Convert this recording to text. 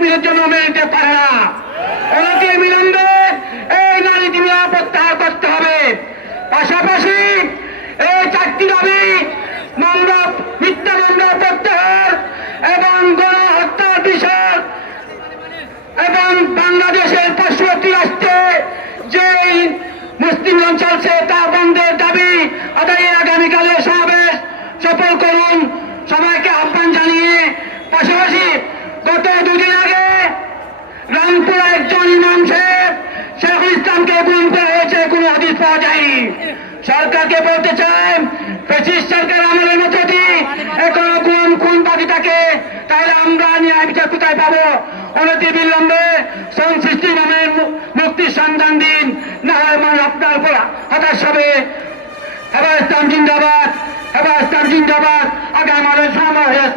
মিনিটের জন্য মেনে নিতে পারে না। অনতি বিলম্বে এই নারীকে প্রত্যাহার করতে হবে। পাশাপাশি এই 4টি দাবি মামলা, মিথ্যা মামলা প্রত্যাহার এবং গণহত্যার বিষয় এবং বাংলাদেশের পার্শ্ববর্তী রাষ্ট্রে যে মুসলিম চলছে তা বন্ধের দাবি আদায়ের আগামীকালে সমাবেশ সফল করুন সবাইকে আহ্বান জানিয়ে। পাশাপাশি গত 2 দিন আগে রামপুরা একজন ইমাম সাহেব শেখুল ইসলামকে গুম করা হয়েছে, কোনো হাদিস পাওয়া যায়নি। সরকারকে বলতে চাই, ফ্যাসিস্ট সরকার আমলের মতো যদি এখনো গুম খুন বাকি থাকে তাহলে আমরা ন্যায় বিচার কোথায় পাবো? অনতি বিলম্বে সংশ্লিষ্ট ইমামের মুক্তির সন্ধান দিন, না হয় আপনার উপর হতাশ হবে। হেফাজত ইসলাম জিন্দাবাদ, হেফাজত ইসলাম জিন্দাবাদ। আগামী সমাবেশ